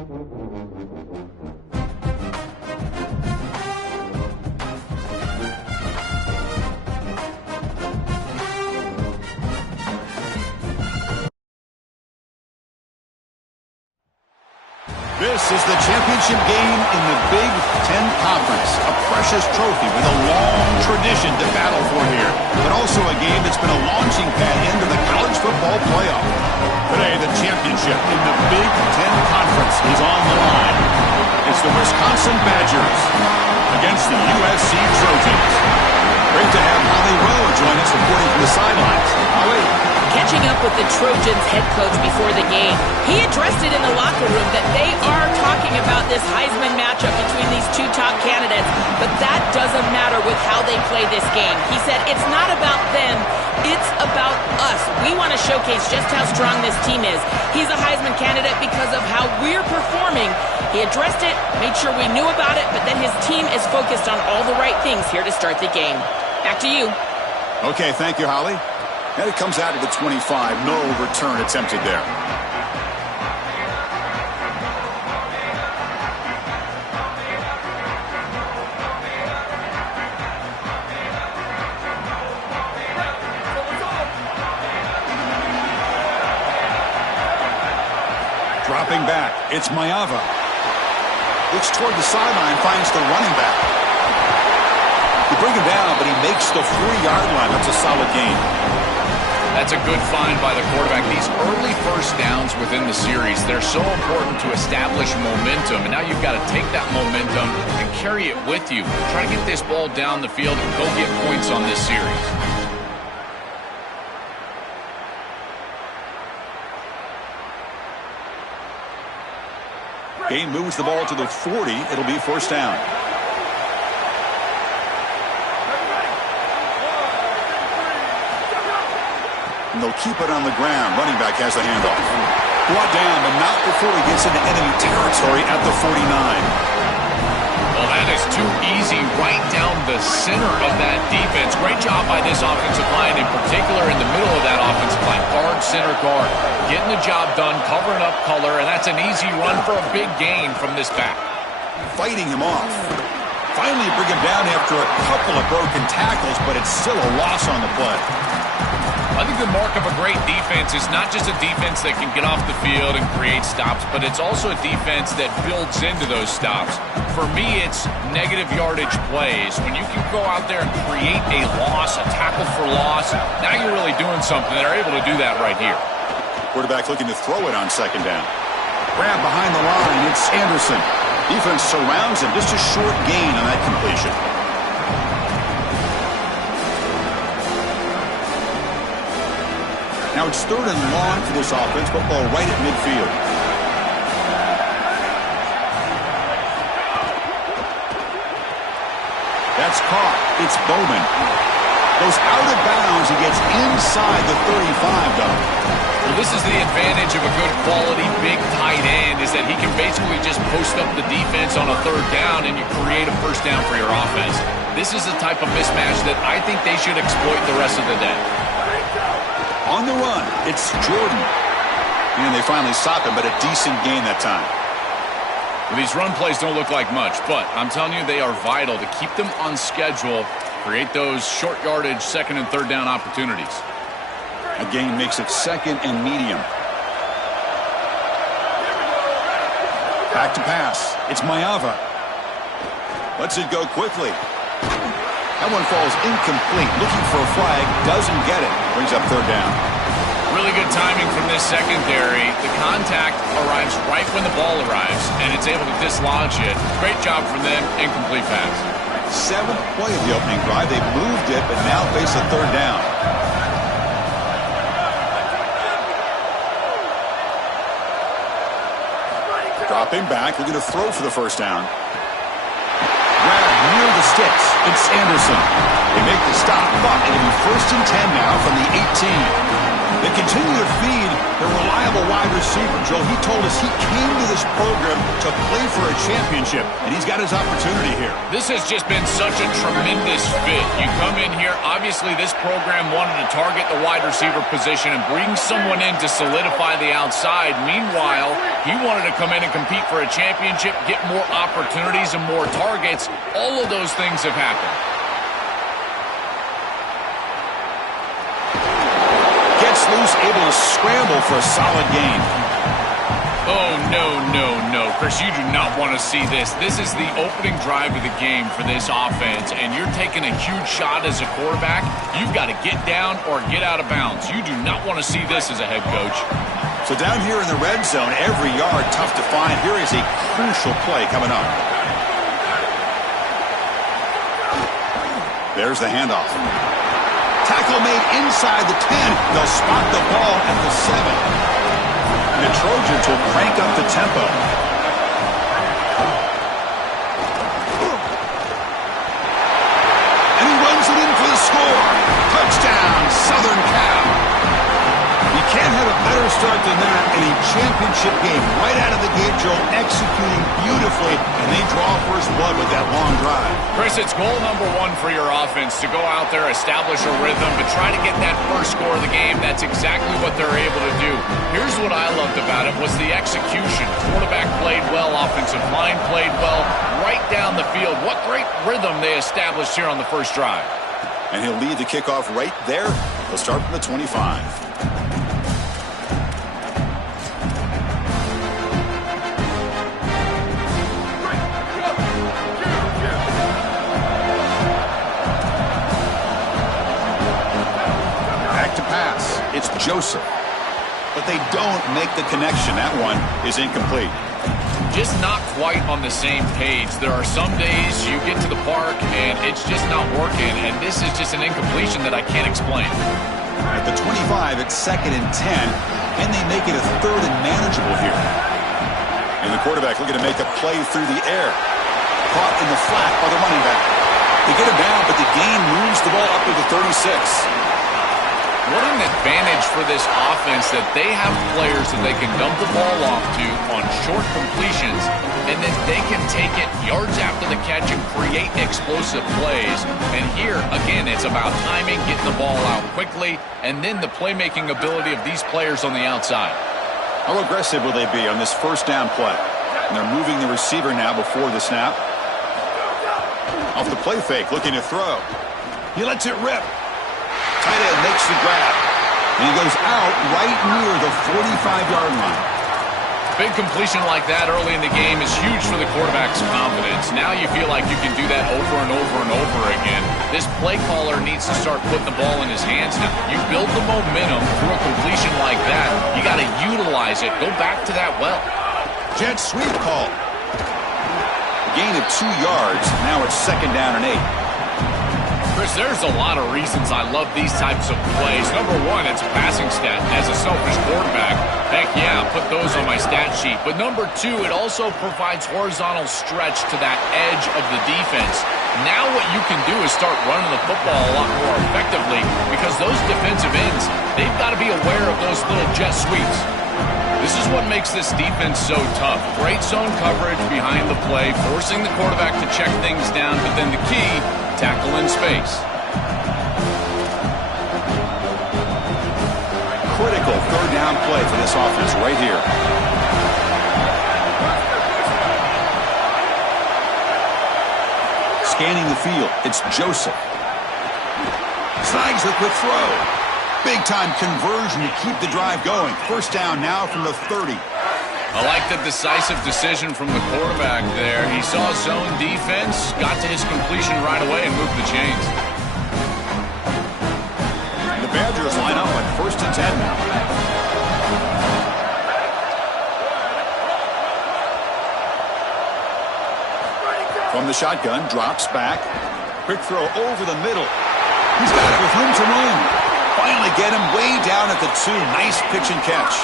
This is the championship game in the Big Ten Conference, a precious trophy with a long tradition to battle for here, but also a game that's been a launching pad into the college football playoff. Today, the championship in the Big Ten Conference is on the line. It's the Wisconsin Badgers against the USC Trojans. Great to have Holly Rowe join us reporting from the sidelines. Holly. Catching up with the Trojans head coach before the game, he addressed it in the locker room that they are talking about this Heisman matchup between these two top candidates, but that doesn't matter with how they play this game. He said it's not about them, it's about us. We want to showcase just how strong this team is. He's a Heisman candidate because of how we're performing. He addressed it, made sure we knew about it, but then his team is focused on all the right things here to start the game. Back to you. Okay, thank you, Holly. And it comes out of the 25. No return attempted there. Dropping back. It's Mayava. Looks toward the sideline, finds the running back. You bring him down, but he makes the 4-yard line. That's a solid gain. That's a good find by the quarterback. These early first downs within the series, they're so important to establish momentum. And now you've got to take that momentum and carry it with you. Try to get this ball down the field and go get points on this series. Game moves the ball to the 40. It'll be first down. And they'll keep it on the ground. Running back has the handoff. Brought down, but not before he gets into enemy territory at the 49. Well, that is too easy right down the center of that defense. Great job by this offensive line, in particular in the middle of that offensive line. Guard, center guard. Getting the job done, covering up color, and that's an easy run for a big gain from this back. Fighting him off. Finally bring him down after a couple of broken tackles, but it's still a loss on the play. I think the mark of a great defense is not just a defense that can get off the field and create stops, but it's also a defense that builds into those stops. For me, it's negative yardage plays. When you can go out there and create a loss, a tackle for loss, now you're really doing something. They're able to do that right here. Quarterback looking to throw it on second down. Grab behind the line. It's Anderson. Defense surrounds him. Just a short gain on that completion. Now it's 3rd and long for this offense. Football right at midfield. That's caught. It's Bowman. Goes out of bounds. He gets inside the 35, though. Well, this is the advantage of a good quality big tight end, is that he can basically just post up the defense on a 3rd down and you create a first down for your offense. This is the type of mismatch that I think they should exploit the rest of the day. On the run, it's Jordan. And they finally stop him, but a decent gain that time. Well, these run plays don't look like much, but I'm telling you, they are vital to keep them on schedule, create those short yardage 2nd and 3rd down opportunities. A gain makes it 2nd and medium. Back to pass. It's Mayava. Lets it go quickly. That one falls incomplete. Looking for a flag. Doesn't get it. Brings up 3rd down. Really good timing from this secondary. The contact arrives right when the ball arrives, and it's able to dislodge it. Great job from them. Incomplete pass. 7th play of the opening drive. They moved it, but now face a 3rd down. Dropping back. Looking to throw for the first down. Grab near the sticks. It's Anderson. They make the stop, but it'll be 1st and 10 now from the 18. They continue to feed The reliable wide receiver, Joe, he told us he came to this program to play for a championship, and he's got his opportunity here. This has just been such a tremendous fit. You come in here, obviously this program wanted to target the wide receiver position and bring someone in to solidify the outside. Meanwhile, he wanted to come in and compete for a championship, get more opportunities and more targets. All of those things have happened. Gets loose, able to scramble for a solid gain. Oh, no. Chris, you do not want to see this. This is the opening drive of the game for this offense, and you're taking a huge shot as a quarterback. You've got to get down or get out of bounds. You do not want to see this as a head coach. So down here in the red zone, every yard tough to find. Here is a crucial play coming up. There's the handoff. Tackle made inside the 10. They'll spot the ball at the 7. And the Trojans will crank up the tempo. And he runs it in for the score. Touchdown, Southern Cal. You can't have a better start than that in a championship game. Right out of the gate, Joe, executing beautifully, and they draw first blood with that long drive. Chris, it's goal number 1 for your offense to go out there, establish a rhythm, but try to get that first score of the game. That's exactly what they're able to do. Here's what I loved about it was the execution. Quarterback played well, offensive line played well, right down the field. What great rhythm they established here on the first drive. And he'll lead the kickoff right there. He'll start from the 25. It's Joseph. But they don't make the connection. That one is incomplete. Just not quite on the same page. There are some days you get to the park and it's just not working, and this is just an incompletion that I can't explain. At the 25, it's 2nd and 10, and they make it a 3rd and manageable here. And the quarterback looking to make a play through the air. Caught in the flat by the running back. They get him down, but the gain moves the ball up to the 36. What an advantage for this offense that they have players that they can dump the ball off to on short completions, and then they can take it yards after the catch and create explosive plays. And here, again, it's about timing, getting the ball out quickly, and then the playmaking ability of these players on the outside. How aggressive will they be on this first down play? And they're moving the receiver now before the snap. Off the play fake, looking to throw. He lets it rip. Tight end makes the grab. And he goes out right near the 45-yard line. Big completion like that early in the game is huge for the quarterback's confidence. Now you feel like you can do that over and over and over again. This play caller needs to start putting the ball in his hands now. You build the momentum through a completion like that. You got to utilize it. Go back to that well. Jet sweep call. A gain of 2 yards. Now it's 2nd down and 8. Chris, there's a lot of reasons I love these types of plays. Number 1, it's a passing stat. As a selfish quarterback, heck yeah, put those on my stat sheet. But number 2, it also provides horizontal stretch to that edge of the defense. Now what you can do is start running the football a lot more effectively because those defensive ends, they've got to be aware of those little jet sweeps. This is what makes this defense so tough. Great zone coverage behind the play, forcing the quarterback to check things down, but then the key, tackle in space. Critical 3rd down play for this offense right here. Scanning the field, it's Joseph. Snags the quick throw. Big-time conversion to keep the drive going. First down now from the 30. I like the decisive decision from the quarterback there. He saw zone defense, got to his completion right away, and moved the chains. The Badgers line up on 1st and 10 now. From the shotgun, drops back. Quick throw over the middle. He's got it with room to run. Finally get him way down at the 2. Nice pitch and catch.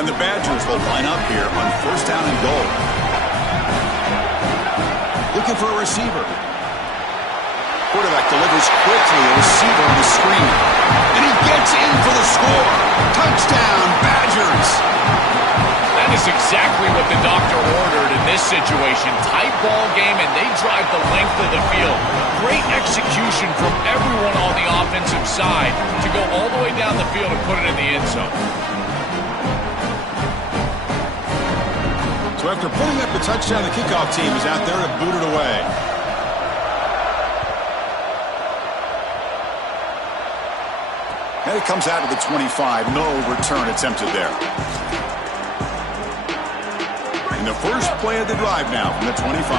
And the Badgers will line up here on 1st down and goal. Looking for a receiver. Quarterback delivers quickly, a receiver on the screen. And he gets in for the score. Touchdown, Badgers. That is exactly what the doctor ordered in this situation. Tight ball game, and they drive the length of the field. Great execution from everyone on the offensive side to go all the way down the field and put it in the end zone. So after putting up the touchdown, the kickoff team is out there to boot it away. And it comes out of the 25. No return attempted there. And the first play of the drive now from the 25.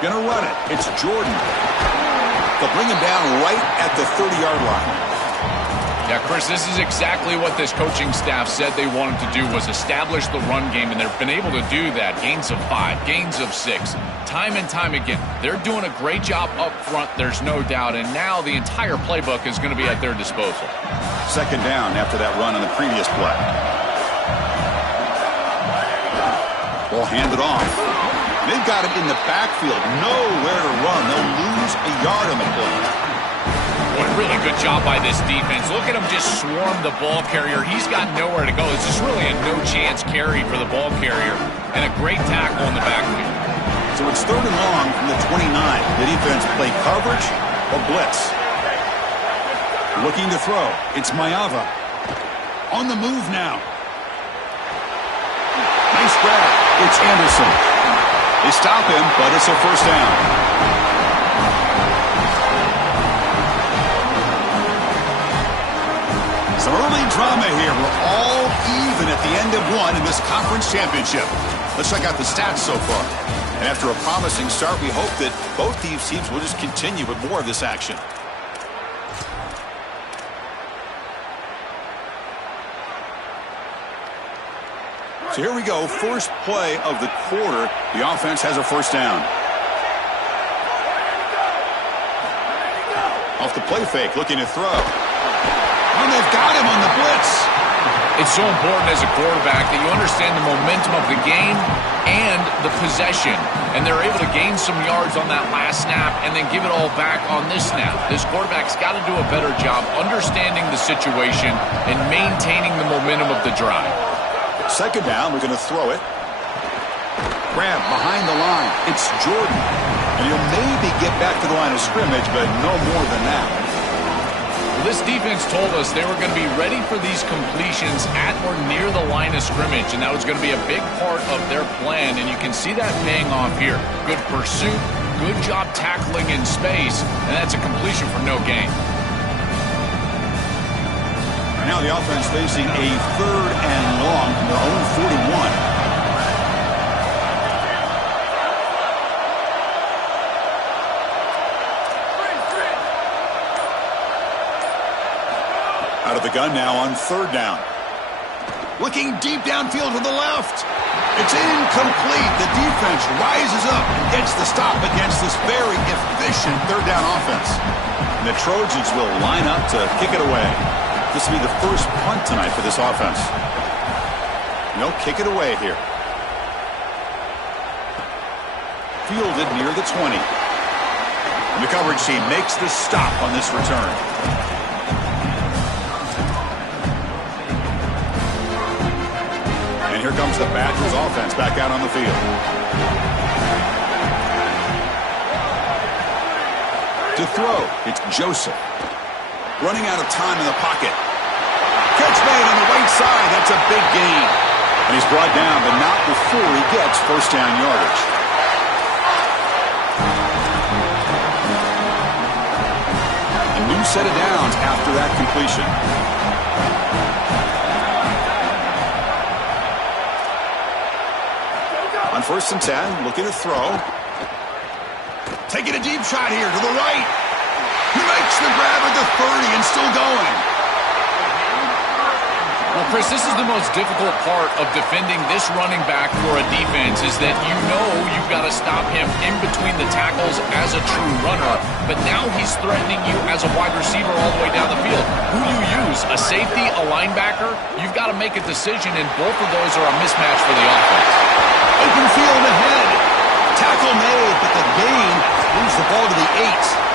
Gonna run it. It's Jordan. They'll bring him down right at the 30-yard line. Yeah, Chris, this is exactly what this coaching staff said they wanted to do, was establish the run game, and they've been able to do that. Gains of 5, gains of 6, time and time again. They're doing a great job up front, there's no doubt, and now the entire playbook is going to be at their disposal. Second down after that run on the previous play. Ball handed off. They've got him in the backfield, nowhere to run. They'll lose a yard on the play. What a really good job by this defense. Look at him just swarm the ball carrier. He's got nowhere to go. It's just really a no-chance carry for the ball carrier, and a great tackle in the backfield. So it's 3rd and long from the 29. The defense play coverage or blitz. Looking to throw. It's Mayava. On the move now. Nice grab. It's Anderson. They stop him, but it's a first down. Some early drama here. We're all even at the end of one in this conference championship. Let's check out the stats so far. And after a promising start, we hope that both these teams will just continue with more of this action. So here we go. First play of the quarter. The offense has a first down. Off the play fake, looking to throw. And they've got him on the blitz. It's so important as a quarterback that you understand the momentum of the game and the possession. And they're able to gain some yards on that last snap and then give it all back on this snap. This quarterback's got to do a better job understanding the situation and maintaining the momentum of the drive. Second down, we're going to throw it. Grab behind the line. It's Jordan. And he'll maybe get back to the line of scrimmage, but no more than that. This defense told us they were going to be ready for these completions at or near the line of scrimmage, and that was going to be a big part of their plan, and you can see that paying off here. Good pursuit, good job tackling in space, and that's a completion for no gain. Now the offense facing a 3rd and long from their own 41. Out of the gun now on 3rd down. Looking deep downfield to the left. It's incomplete. The defense rises up and gets the stop against this very efficient 3rd down offense. And the Trojans will line up to kick it away. This will be the first punt tonight for this offense. They'll kick it away here. Fielded near the 20. And the coverage team makes the stop on this return. Here comes the Badgers offense back out on the field. To throw, it's Joseph. Running out of time in the pocket. Catch made on the right side. That's a big gain. And he's brought down, but not before he gets first down yardage. A new set of downs after that completion. On 1st and 10, looking to throw. Taking a deep shot here to the right. He makes the grab at the 30 and still going. Well, Chris, this is the most difficult part of defending this running back for a defense is that you know you've got to stop him in between the tackles as a true runner, but now he's threatening you as a wide receiver all the way down the field. Who do you use, a safety, a linebacker? You've got to make a decision, and both of those are a mismatch for the offense. Open field ahead. Tackle made, but the gain moves the ball to the 8.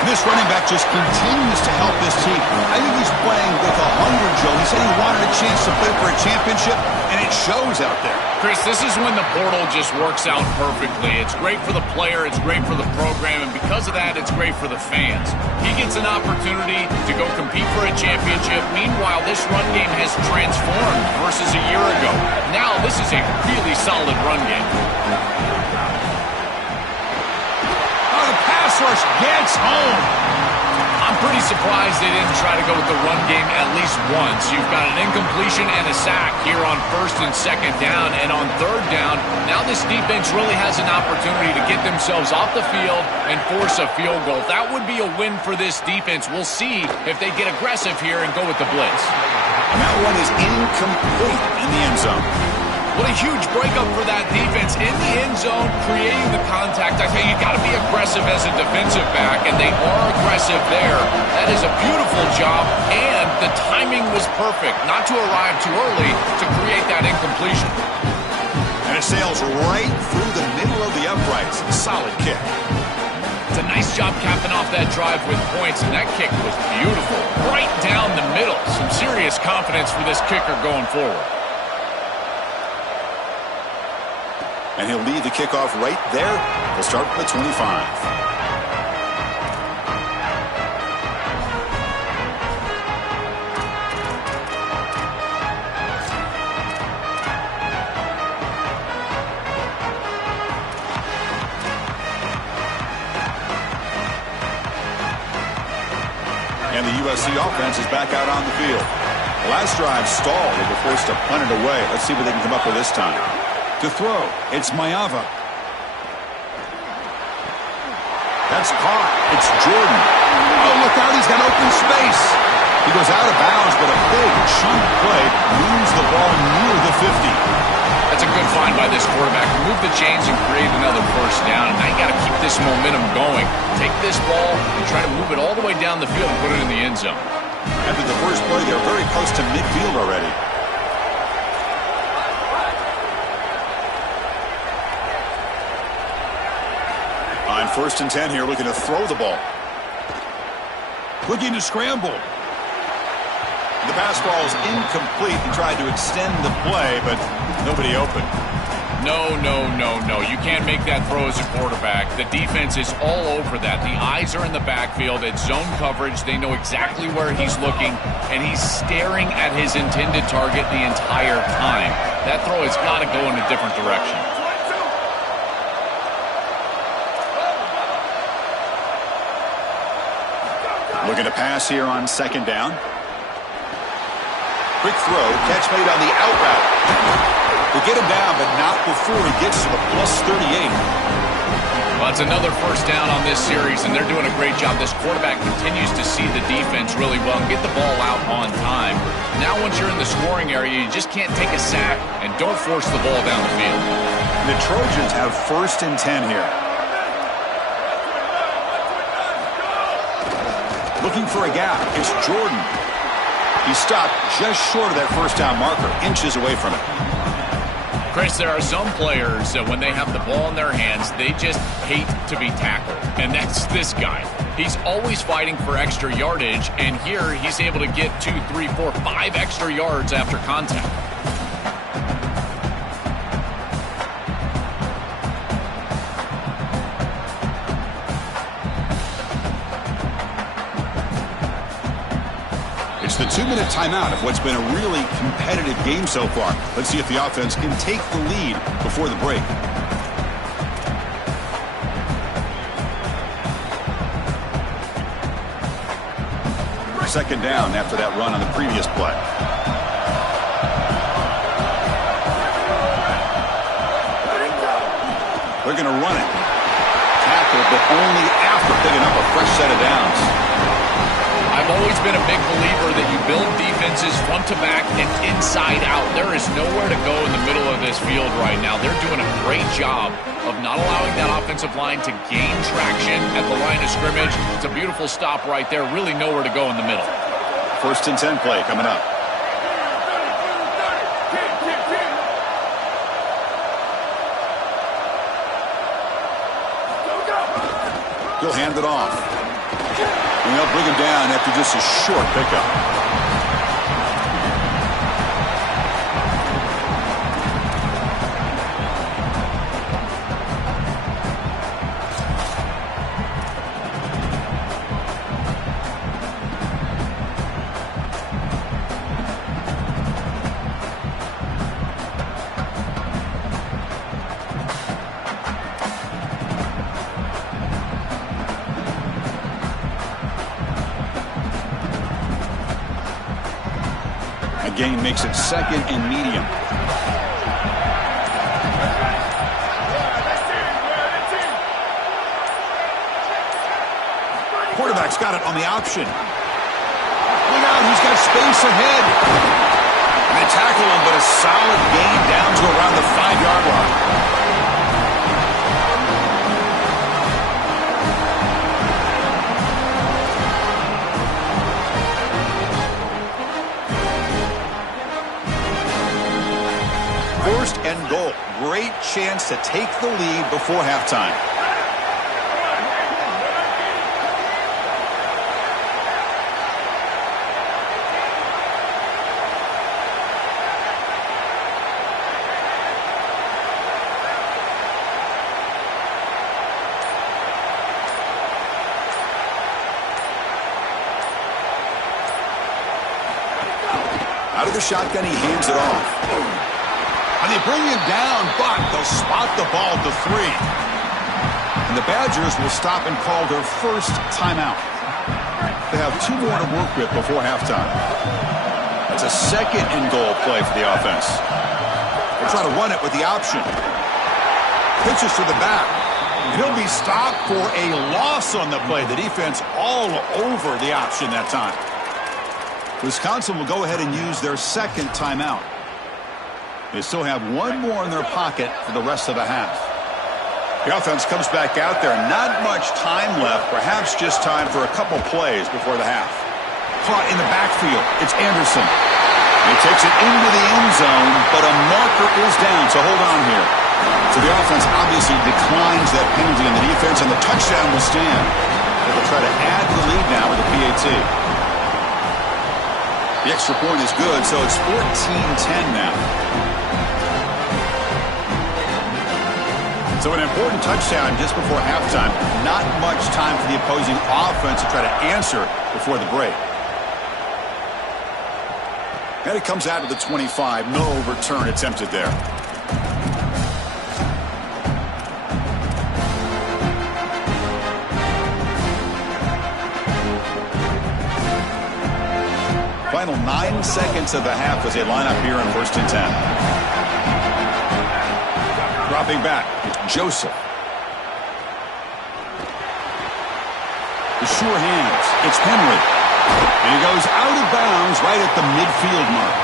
And this running back just continues to help this team. I think he's playing with a hunger, Joe. He said he wanted a chance to play for a championship, and it shows out there. Chris, this is when the portal just works out perfectly. It's great for the player, it's great for the program, and because of that, it's great for the fans. He gets an opportunity to go compete for a championship. Meanwhile, this run game has transformed versus a year ago. Now, this is a really solid run game. Rush gets home. I'm pretty surprised they didn't try to go with the run game at least once. You've got an incompletion and a sack here on 1st and 2nd down, and on 3rd down, now this defense really has an opportunity to get themselves off the field and force a field goal. That would be a win for this defense. We'll see if they get aggressive here and go with the blitz. And that one is incomplete in the end zone. What a huge breakup for that defense in the end zone, creating the contact. I tell you, you got to be aggressive as a defensive back, and they are aggressive there. That is a beautiful job, and the timing was perfect. Not to arrive too early to create that incompletion. And it sails right through the middle of the uprights. Solid kick. It's a nice job capping off that drive with points, and that kick was beautiful. Right down the middle. Some serious confidence for this kicker going forward. And he'll lead the kickoff right there. He'll start with 25. And the USC offense is back out on the field. The last drive stalled. They were forced to punt it away. Let's see what they can come up with this time. To throw, it's Mayava. That's caught. It's Jordan. Oh, look out, he's got open space. He goes out of bounds, but a big chunk play moves the ball near the 50. That's a good find by this quarterback. Move the chains and create another 1st down. Now you got to keep this momentum going. Take this ball and try to move it all the way down the field and put it in the end zone. After the first play, they're very close to midfield already. On 1st and 10 here, looking to throw the ball. Looking to scramble. The pass ball is incomplete. He tried to extend the play, but nobody open. No. You can't make that throw as a quarterback. The defense is all over that. The eyes are in the backfield. It's zone coverage. They know exactly where he's looking, and he's staring at his intended target the entire time. That throw has got to go in a different direction. Looking to pass here on 2nd down. Quick throw, catch made on the out route. They get him down, but not before he gets to the +38. Well, it's another 1st down on this series, and they're doing a great job. This quarterback continues to see the defense really well and get the ball out on time. Now once you're in the scoring area, you just can't take a sack, and don't force the ball down the field. The Trojans have 1st and 10 here. Looking for a gap. It's Jordan. He stopped just short of that 1st down marker, inches away from it. Chris, there are some players that when they have the ball in their hands, they just hate to be tackled. And that's this guy. He's always fighting for extra yardage, and here he's able to get 2, 3, 4, 5 extra yards after contact. It's the 2-minute timeout of what's been a really competitive game so far. Let's see if the offense can take the lead before the break. Second down after that run on the previous play. They're going to run it. Tackle, but only after picking up a fresh set of downs. I've always been a big believer that you build defenses front to back and inside out. There is nowhere to go in the middle of this field right now. They're doing a great job of not allowing that offensive line to gain traction at the line of scrimmage. It's a beautiful stop right there. Really nowhere to go in the middle. 1st and 10 play coming up. He'll hand it off. And they'll bring him down after just a short pickup. Gain makes it 2nd and medium. Quarterback's got it on the option. Look out, he's got space ahead. And they tackle him, but a solid gain down to around the 5-yard line. First and goal. Great chance to take the lead before halftime. Out of the shotgun, he hands it off. And they bring him down, but they'll spot the ball to 3. And the Badgers will stop and call their first timeout. They have 2 more to work with before halftime. That's a 2nd and goal play for the offense. They'll try to run it with the option. Pitches to the back. And he'll be stopped for a loss on the play. The defense all over the option that time. Wisconsin will go ahead and use their 2nd timeout. They still have 1 more in their pocket for the rest of the half. The offense comes back out there. Not much time left. Perhaps just time for a couple plays before the half. Caught in the backfield. It's Anderson. He takes it into the end zone, but a marker is down, so hold on here. So the offense obviously declines that penalty on the defense, and the touchdown will stand. They'll try to add to the lead now with a PAT. The extra point is good, so it's 14-10 now. So an important touchdown just before halftime. Not much time for the opposing offense to try to answer before the break. And it comes out of the 25. No return attempted there. Final 9 seconds of the half as they line up here in 1st and 10. Dropping back, it's Joseph. The sure hands, it's Henry. And he goes out of bounds right at the midfield mark.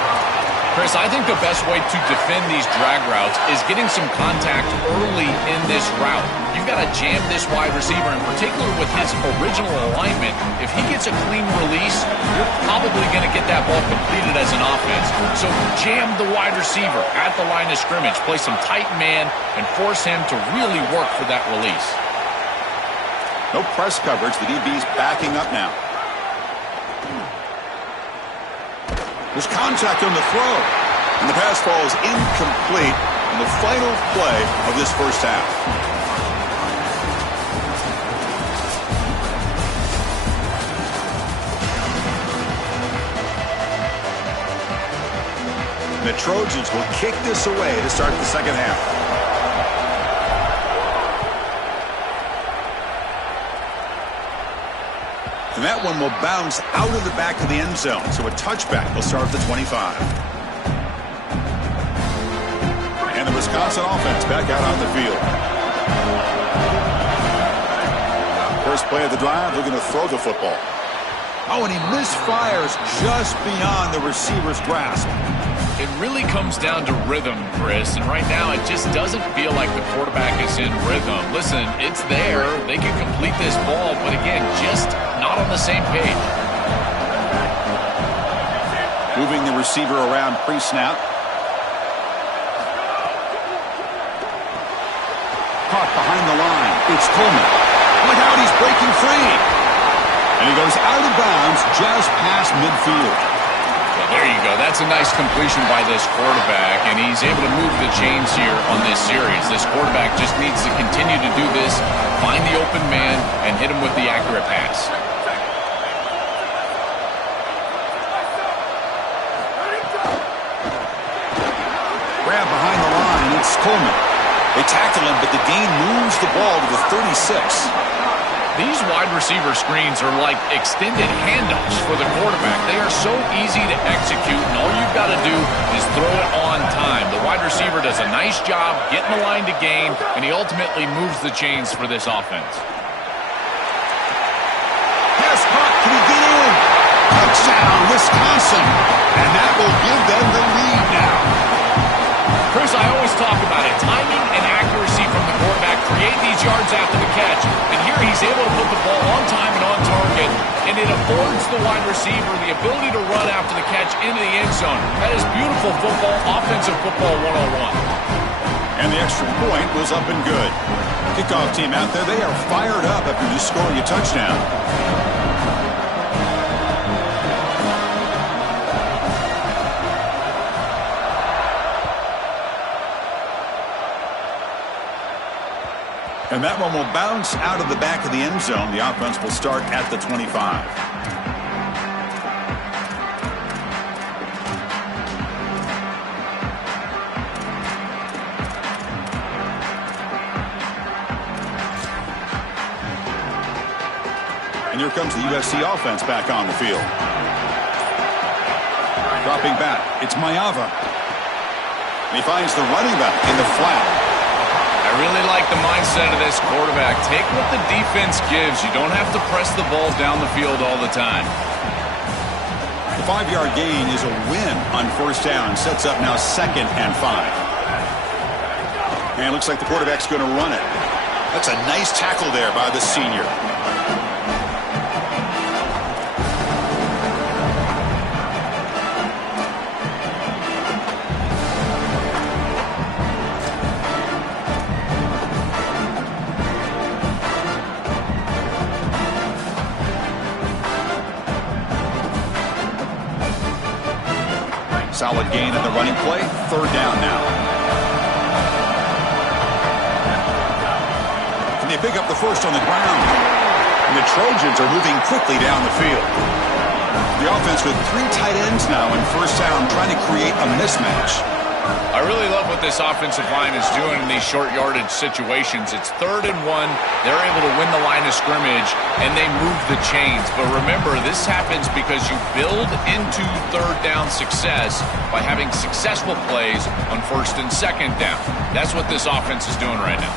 Chris, I think the best way to defend these drag routes is getting some contact early in this route. You've got to jam this wide receiver, in particular with his original alignment. If he gets a clean release, you're probably going to get that ball completed as an offense. So jam the wide receiver at the line of scrimmage, play some tight man, and force him to really work for that release. No press coverage. The DB's backing up now. There's contact on the throw. And the pass falls incomplete in the final play of this first half. The Trojans will kick this away to start the second half. And that one will bounce out of the back of the end zone. So a touchback will start at the 25. And the Wisconsin offense back out on the field. First play of the drive, they're going to throw the football. Oh, and he misfires just beyond the receiver's grasp. It really comes down to rhythm, Chris, and right now it just doesn't feel like the quarterback is in rhythm. Listen, it's there. They can complete this ball, but again, just not on the same page. Moving the receiver around pre-snap. Caught behind the line. It's Coleman. Look out, he's breaking free. And he goes out of bounds just past midfield. Well, there you go. That's a nice completion by this quarterback, and he's able to move the chains here on this series. This quarterback just needs to continue to do this, find the open man, and hit him with the accurate pass. Grab behind the line. It's Coleman. They tackle him, but the gain moves the ball to the 36. These wide receiver screens are like extended handoffs for the quarterback. They are so easy to execute, and all you've got to do is throw it on time. The wide receiver does a nice job getting the line to gain, and he ultimately moves the chains for this offense. Pass caught. Can he get in? Touchdown, Wisconsin. And that will give them the lead now. Chris, I always talk about it. Timing and accuracy from the quarterback create these yards after the catch. And here he's able to put the ball on time and on target. And it affords the wide receiver the ability to run after the catch into the end zone. That is beautiful football, offensive football 101. And the extra point was up and good. Kickoff team out there, they are fired up after just scoring a touchdown. And that one will bounce out of the back of the end zone. The offense will start at the 25. And here comes the USC offense back on the field. Dropping back, it's Mayava. And he finds the running back in the flat. I really like the mindset of this quarterback. Take what the defense gives. You don't have to press the ball down the field all the time. The 5-yard gain is a win on first down. Sets up now 2nd and 5. And it looks like the quarterback's going to run it. That's a nice tackle there by the senior. Solid gain in the running play. 3rd down now. Can they pick up the first on the ground? And the Trojans are moving quickly down the field. The offense with 3 tight ends now in first down, trying to create a mismatch. I really love what this offensive line is doing in these short yardage situations. It's 3rd and 1. They're able to win the line of scrimmage, and they move the chains. But remember, this happens because you build into 3rd down success by having successful plays on 1st and 2nd down. That's what this offense is doing right now.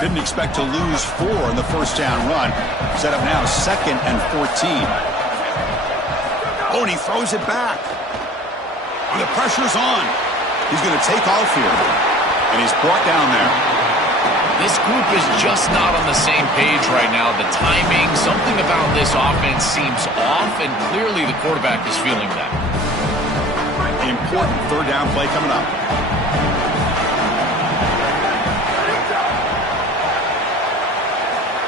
Didn't expect to lose 4 in the first down run. Set up now 2nd and 14. Oh, and he throws it back. And the pressure's on. He's going to take off here. And he's brought down there. This group is just not on the same page right now. The timing, something about this offense seems off, and clearly the quarterback is feeling that. Important 3rd down play coming up.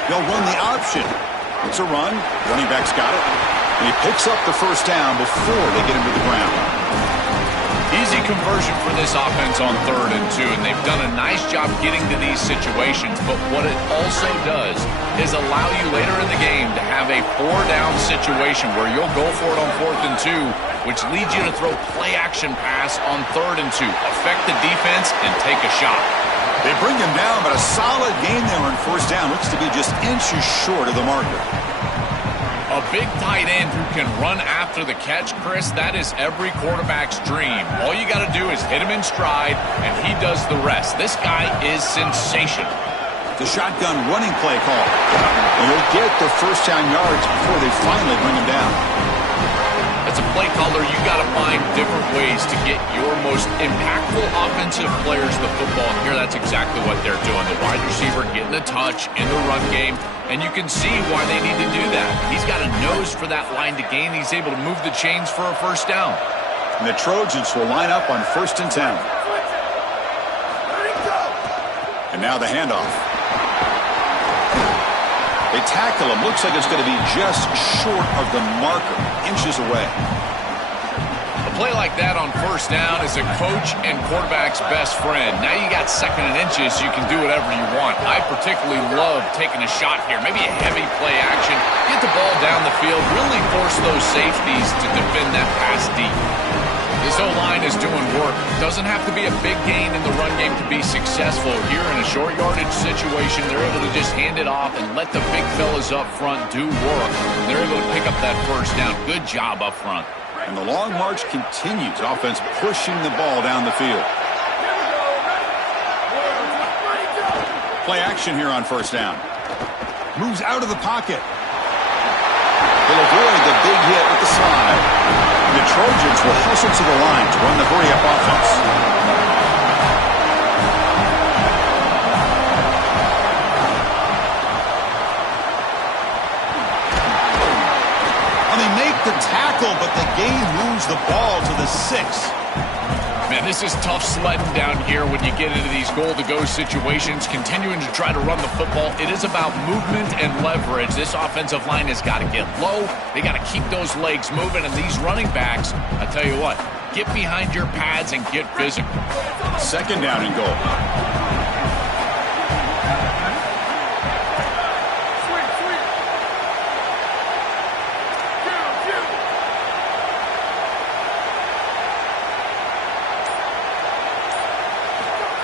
They'll run the option. It's a run. Running back's got it. And he picks up the first down before they get him to the ground. Easy conversion for this offense on 3rd and 2, and they've done a nice job getting to these situations. But what it also does is allow you later in the game to have a 4-down situation where you'll go for it on 4th and 2, which leads you to throw play-action pass on 3rd and 2. Affect the defense and take a shot. They bring him down, but a solid gain there on first down. Looks to be just inches short of the marker. A big tight end who can run after the catch, Chris, that is every quarterback's dream. All you got to do is hit him in stride, and he does the rest. This guy is sensational. The shotgun running play call. And he'll get the first down yards before they finally bring him down. As a play caller, you got to find different ways to get your most impactful offensive players the football. And here, that's exactly what they're doing. The wide receiver getting a touch in the run game, and you can see why they need to do that. He's got a nose for that line to gain. He's able to move the chains for a first down. And the Trojans will line up on 1st and 10. And now the handoff. They tackle him. Looks like it's going to be just short of the marker, inches away. A play like that on first down is a coach and quarterback's best friend. Now you got 2nd and inches. You can do whatever you want. I particularly love taking a shot here. Maybe a heavy play action. Get the ball down the field. Really force those safeties to defend that pass deep. This O-line is doing work. Doesn't have to be a big gain in the run game to be successful. Here in a short yardage situation, they're able to just hand it off and let the big fellas up front do work. They're able to pick up that first down. Good job up front. And the long march continues. Offense pushing the ball down the field. Play action here on first down. Moves out of the pocket. They'll avoid the big hit with the slide. The Trojans will hustle to the line to run the hurry-up offense. And they make the tackle, but the game moves the ball to the 6. Man, this is tough sledding down here when you get into these goal-to-go situations, continuing to try to run the football. It is about movement and leverage. This offensive line has got to get low. They got to keep those legs moving, and these running backs, I tell you what, get behind your pads and get physical. 2nd down and goal.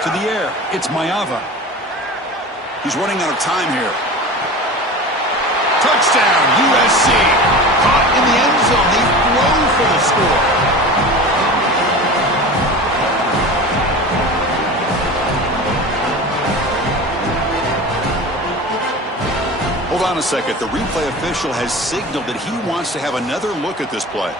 To the air, it's Mayava. He's running out of time here. Touchdown, USC. Caught in the end zone. They throw for the score. Hold on a second. The replay official has signaled that he wants to have another look at this play.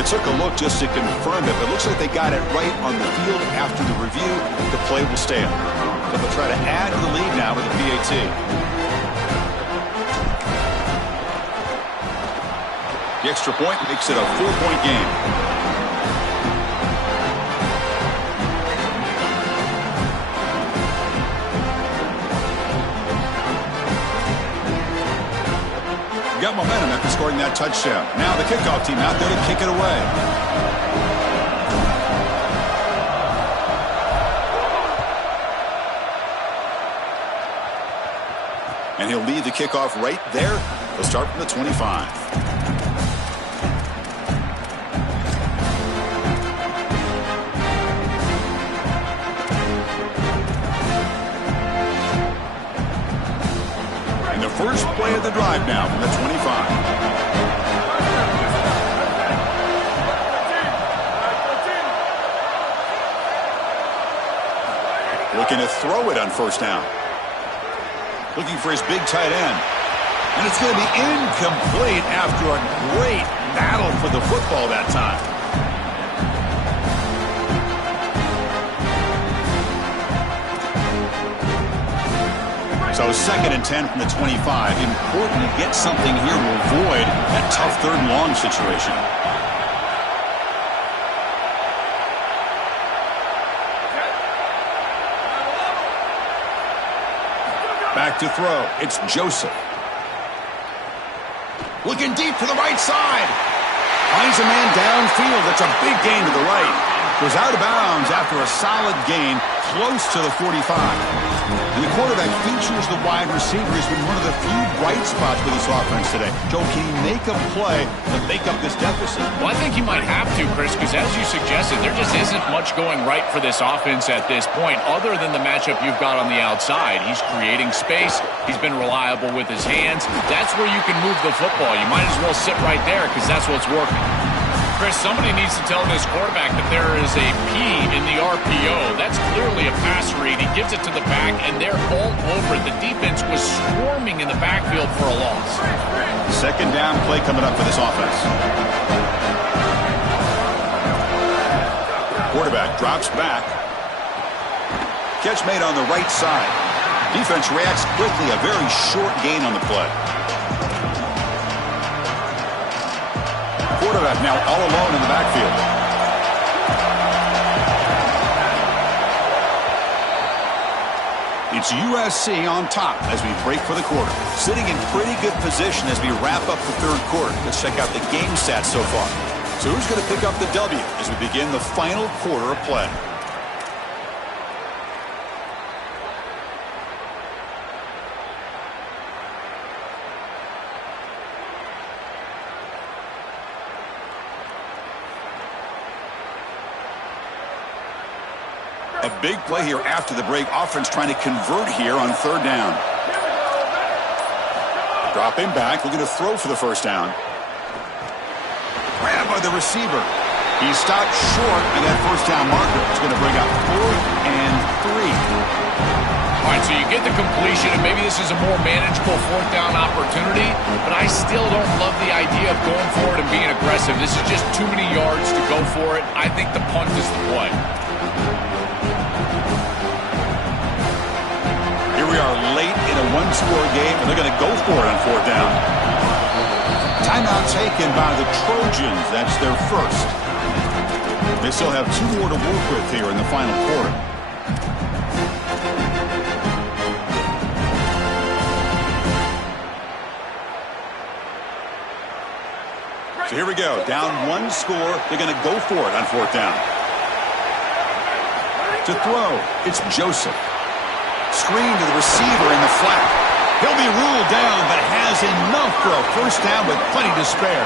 They took a look just to confirm it, but it looks like they got it right on the field. After the review, the play will stand. So they'll try to add to the lead now with a PAT. The extra point makes it a 4-point game. Got momentum after scoring that touchdown. Now the kickoff team out there to kick it away. And he'll lead the kickoff right there. They'll start from the 25. First play of the drive now from the 25. Looking to throw it on first down. Looking for his big tight end. And it's going to be incomplete after a great battle for the football that time. So 2nd and 10 from the 25. Important to get something here to avoid that tough 3rd and long situation. Back to throw. It's Joseph. Looking deep to the right side. Finds a man downfield. That's a big gain to the right. Goes out of bounds after a solid gain close to the 45. And the quarterback features the wide receiver has been one of the few bright spots for this offense today. Joe, can he make a play to make up this deficit? Well, I think he might have to, Chris, because as you suggested, there just isn't much going right for this offense at this point other than the matchup you've got on the outside. He's creating space. He's been reliable with his hands. That's where you can move the football. You might as well sit right there because that's what's working. Chris, somebody needs to tell this quarterback that there is a P in the RPO. That's clearly a pass read. He gives it to the back, and they're all over it. The defense was swarming in the backfield for a loss. Second down play coming up for this offense. Quarterback drops back. Catch made on the right side. Defense reacts quickly. A very short gain on the play. Quarterback now all alone in the backfield. It's USC on top as we break for the quarter. Sitting in pretty good position as we wrap up the third quarter. Let's check out the game stats so far. So who's going to pick up the W as we begin the final quarter of play? A big play here after the break. Offense trying to convert here on third down. Dropping back, looking to throw for the first down. Grab by the receiver. He stopped short of that first down marker. It's going to bring up 4th and 3. All right, so you get the completion, and maybe this is a more manageable fourth down opportunity, but I still don't love the idea of going for it and being aggressive. This is just too many yards to go for it. I think the punt is the play. Here we are late in a one-score game, and they're going to go for it on fourth down. Timeout taken by the Trojans. That's their first. They still have 2 more to work with here in the final quarter. So here we go. Down 1 score. They're going to go for it on fourth down. To throw, it's Joseph. Screen to the receiver in the flat. He'll be ruled down, but has enough for a first down with plenty to spare.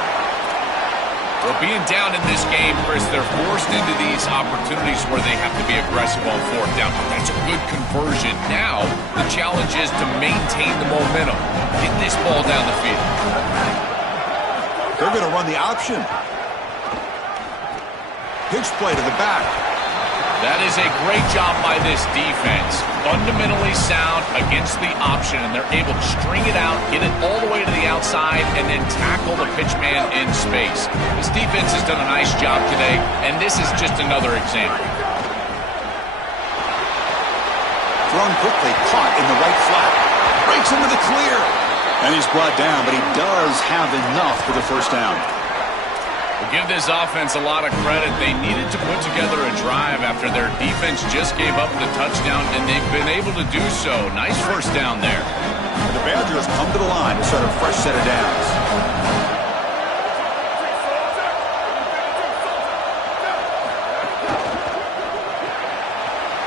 Well, being down in this game, Chris, they're forced into these opportunities where they have to be aggressive on fourth down. That's a good conversion. Now, the challenge is to maintain the momentum. Get this ball down the field. They're going to run the option. Pitch play to the back. That is a great job by this defense. Fundamentally sound against the option, and they're able to string it out, get it all the way to the outside, and then tackle the pitch man in space. This defense has done a nice job today, and this is just another example. Thrown quickly, caught in the right flat. Breaks into the clear. And he's brought down, but he does have enough for the first down. We'll give this offense a lot of credit. They needed to put together a drive after their defense just gave up the touchdown, and they've been able to do so. Nice first down there. And the Badgers come to the line to start a fresh set of downs.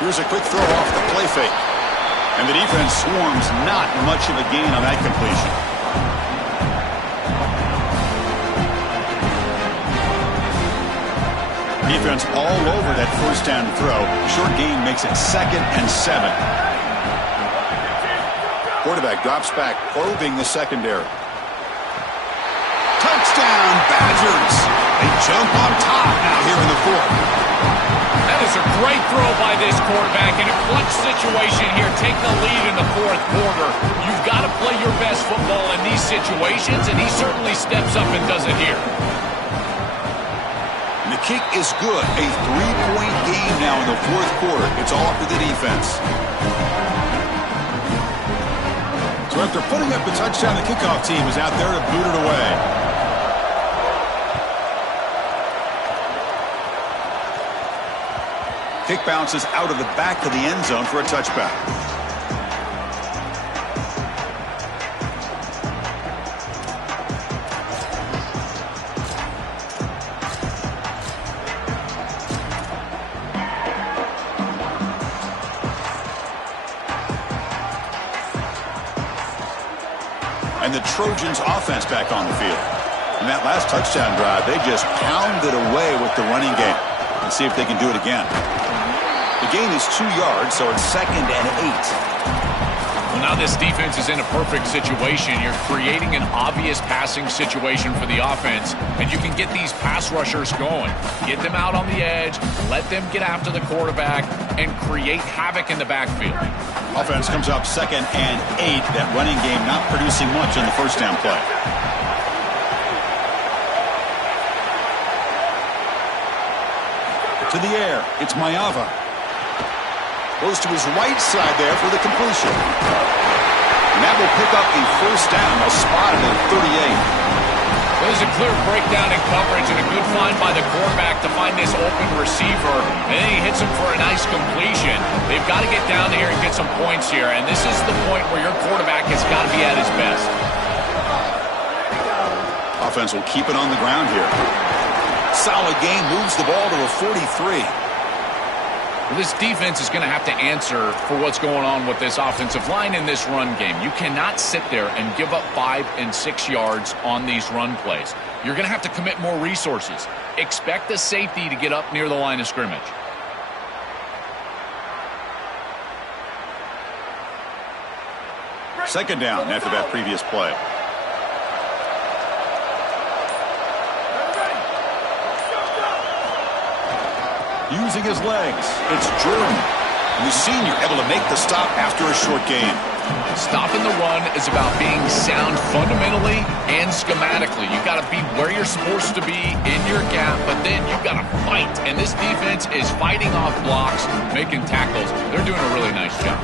Here's a quick throw off the play fake. And the defense swarms, not much of a gain on that completion. Defense all over that first down throw. Short gain makes it 2nd and 7. Quarterback drops back, probing the secondary. Touchdown, Badgers! They jump on top now here in the 4th. That is a great throw by this quarterback in a clutch situation here. Take the lead in the 4th quarter. You've got to play your best football in these situations, and he certainly steps up and does it here. And the kick is good. A 3-point game now in the 4th quarter. It's all up to the defense. So after putting up the touchdown, the kickoff team is out there to boot it away. Kick bounces out of the back of the end zone for a touchback. And the Trojans offense back on the field. In that last touchdown drive, they just pounded away with the running game. Let's see if they can do it again. The gain is 2 yards, so it's 2nd and 8. Well, now this defense is in a perfect situation. You're creating an obvious passing situation for the offense, and you can get these pass rushers going. Get them out on the edge, let them get after the quarterback, and create havoc in the backfield. Offense comes up 2nd and 8. That running game not producing much in the first down play. To the air, it's Mayava. Goes to his right side there for the completion. And that will pick up a first down. They'll spot it at 38. There's a clear breakdown in coverage and a good find by the quarterback to find this open receiver. And then he hits him for a nice completion. They've got to get down here and get some points here. And this is the point where your quarterback has got to be at his best. Offense will keep it on the ground here. Solid game, moves the ball to a 43. Well, this defense is going to have to answer for what's going on with this offensive line in this run game. You cannot sit there and give up 5 and 6 yards on these run plays. You're going to have to commit more resources. Expect the safety to get up near the line of scrimmage. Second down after that previous play. Using his legs, it's Jordan. The senior able to make the stop after a short game. Stopping the run is about being sound fundamentally and schematically. You got to be where you're supposed to be in your gap, but then you got to fight. And this defense is fighting off blocks, making tackles. They're doing a really nice job.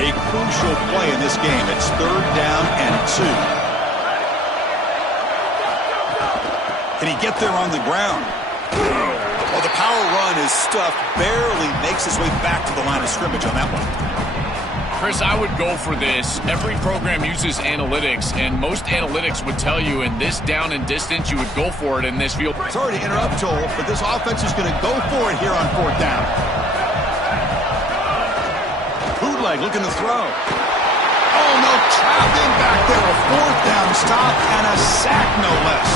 A crucial play in this game. It's 3rd down and 2. Can he get there on the ground? Well, the power run is stuffed. Barely makes his way back to the line of scrimmage on that one. Chris, I would go for this. Every program uses analytics, and most analytics would tell you in this down and distance, you would go for it in this field. Sorry to interrupt, Joel, but this offense is going to go for it here on 4th down. Bootleg looking to throw. Oh, no, trapped in back there. A 4th down stop and a sack, no less.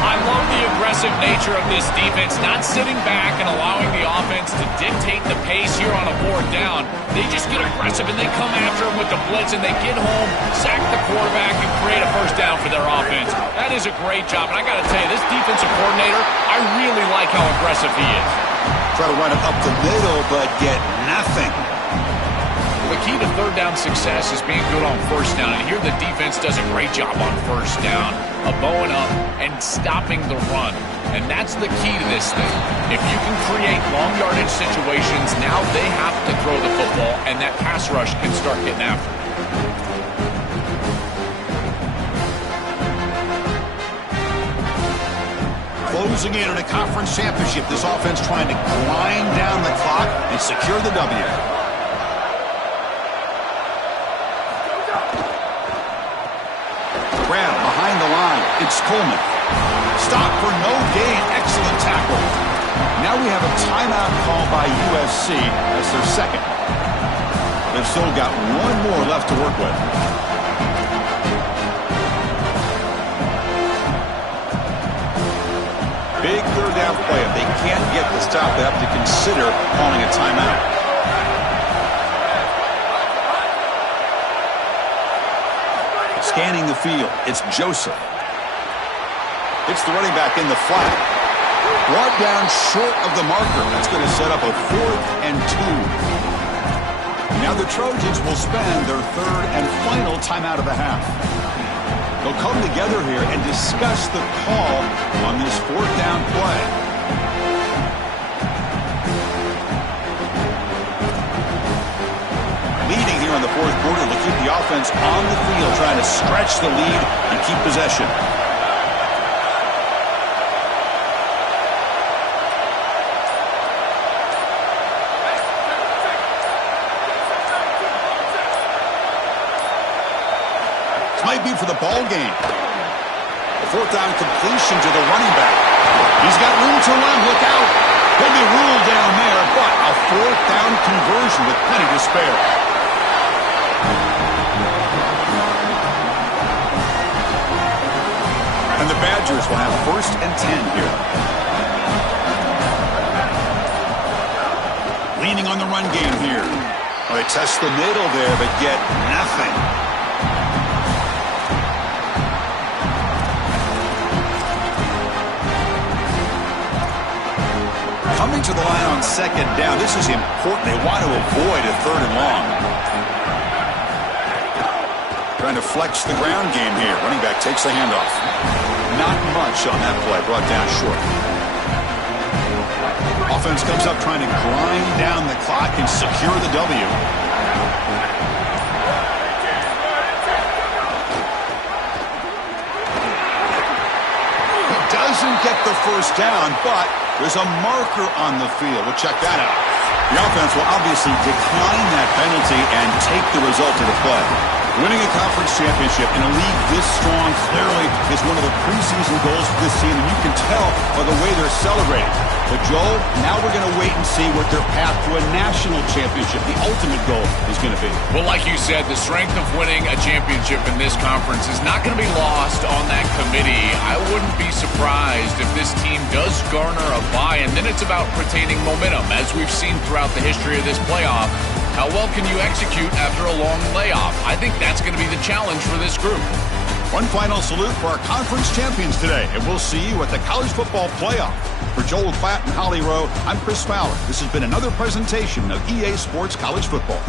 I love the aggressive nature of this defense, not sitting back and allowing the offense to dictate the pace here on a 4th down. They just get aggressive and they come after him with the blitz and they get home, sack the quarterback, and create a first down for their offense. That is a great job. And I got to tell you, this defensive coordinator, I really like how aggressive he is. Try to run it up the middle, but get nothing. The key to 3rd down success is being good on 1st down, and here the defense does a great job on 1st down of bowing up and stopping the run. And that's the key to this thing. If you can create long yardage situations, now they have to throw the football, and that pass rush can start getting after it. Closing in on a conference championship, this offense trying to grind down the clock and secure the W. Grab behind the line. It's Coleman. Stop for no gain. Excellent tackle. Now we have a timeout call by USC as their second. They've still got one more left to work with. Big 3rd down play. If they can't get the stop, they have to consider calling a timeout. Scanning the field, it's Joseph. It's the running back in the flat. Brought down short of the marker. That's going to set up a 4th and 2. Now the Trojans will spend their 3rd and final timeout of the half. They'll come together here and discuss the call on this 4th down play. Leading here in the 4th quarter to keep the offense on the field, trying to stretch the lead and keep possession. This might be for the ball game. fourth down completion to the running back. He's got room to run. Look out. He'll be ruled down there, but a fourth down conversion with plenty to spare. And the Badgers will have 1st and 10 here. Leaning on the run game here. Well, they test the middle there, but get nothing. Coming to the line on 2nd down. This is important. They want to avoid a 3rd and long. Trying to flex the ground game here. Running back takes the handoff. Not much on that play. Brought down short. Offense comes up trying to grind down the clock and secure the W. He doesn't get the first down, but there's a marker on the field. We'll check that out. The offense will obviously decline that penalty and take the result of the play. Winning a conference championship in a league this strong clearly is one of the preseason goals for this team, and you can tell by the way they're celebrating. But, Joel, now we're going to wait and see what their path to a national championship, the ultimate goal, is going to be. Well, like you said, the strength of winning a championship in this conference is not going to be lost on that committee. I wouldn't be surprised if this team does garner a bye, and then it's about retaining momentum, as we've seen throughout the history of this playoff. How well can you execute after a long layoff? I think that's going to be the challenge for this group. One final salute for our conference champions today, and we'll see you at the College Football Playoff. For Joel Klatt and Holly Rowe, I'm Chris Fowler. This has been another presentation of EA Sports College Football.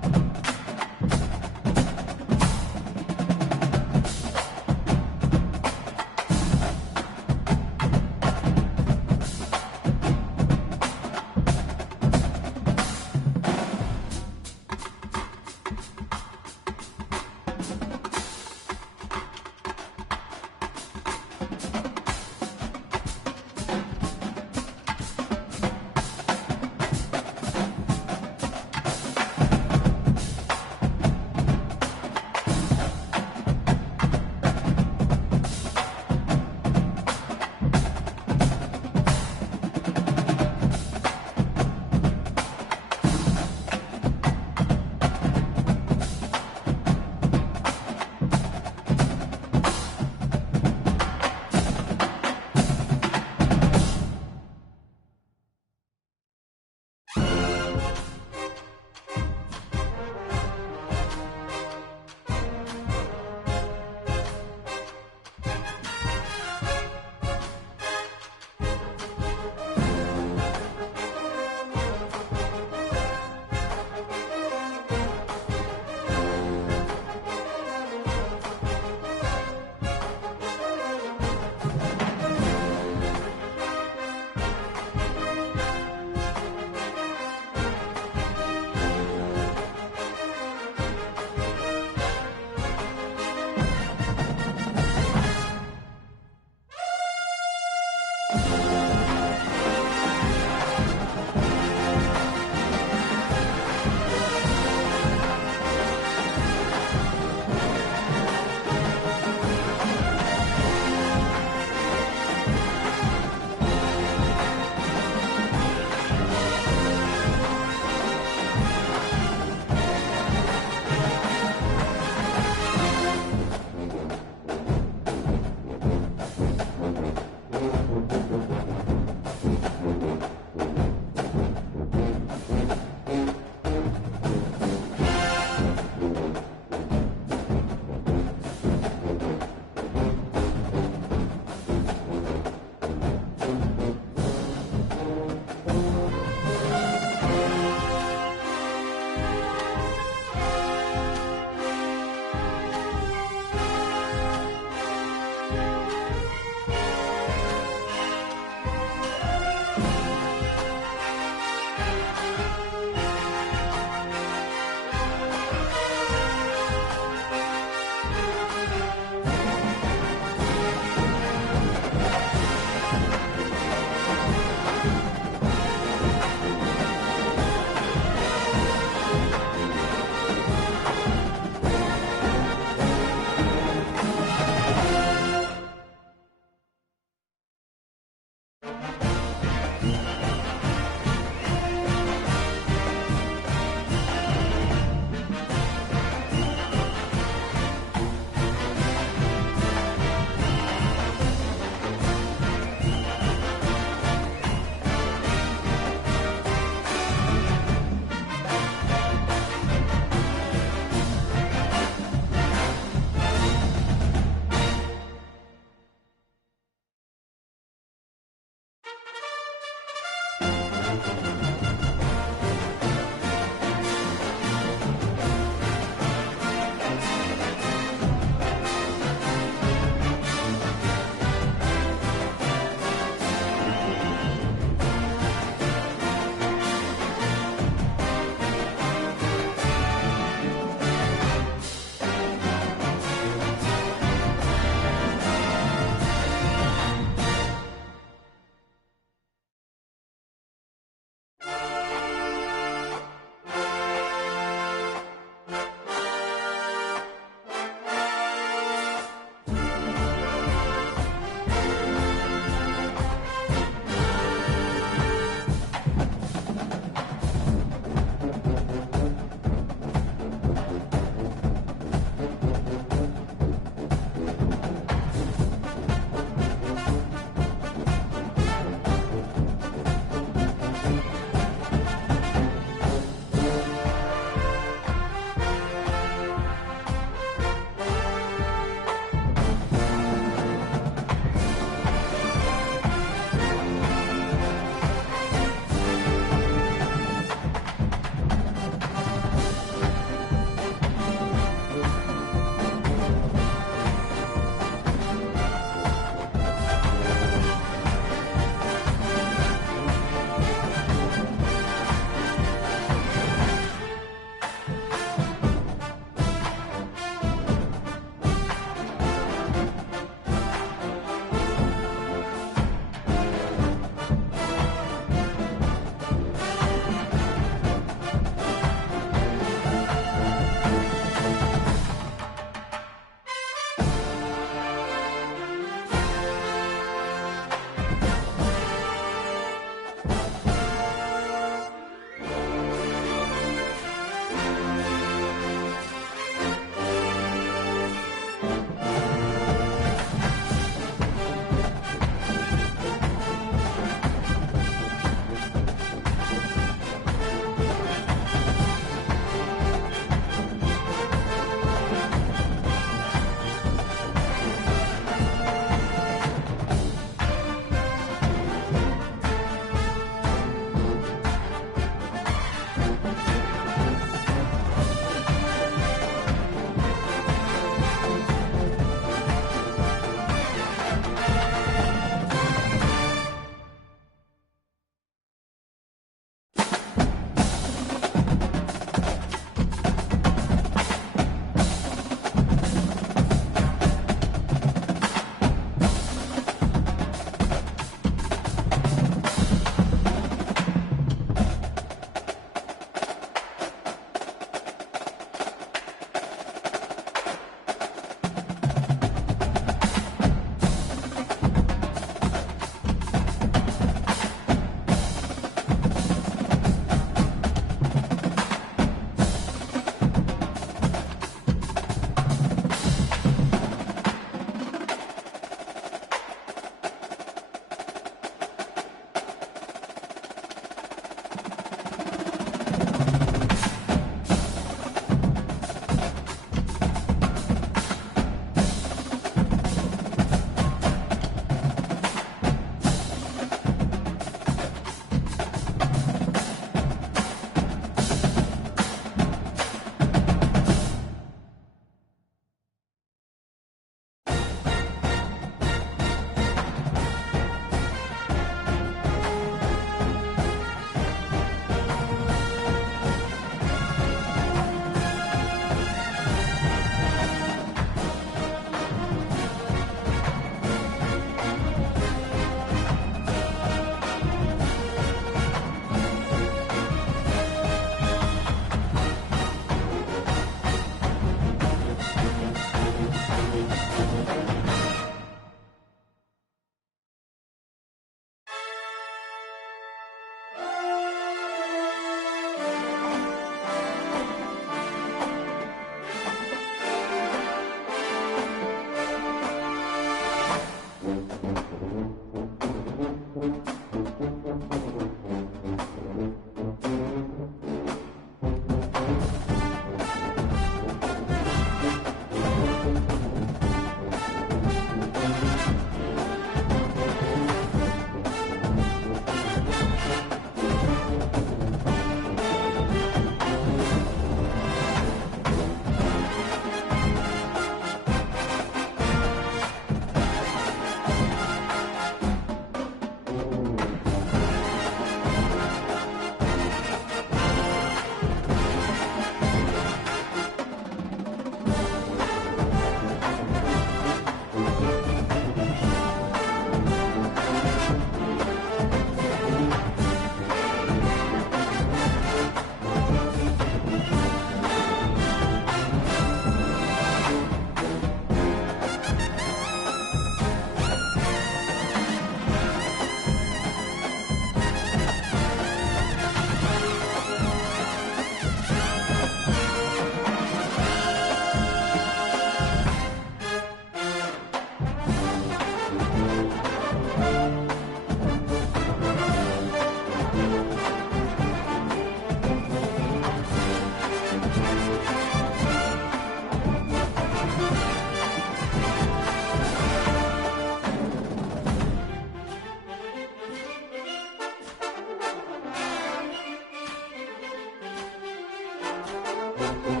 it.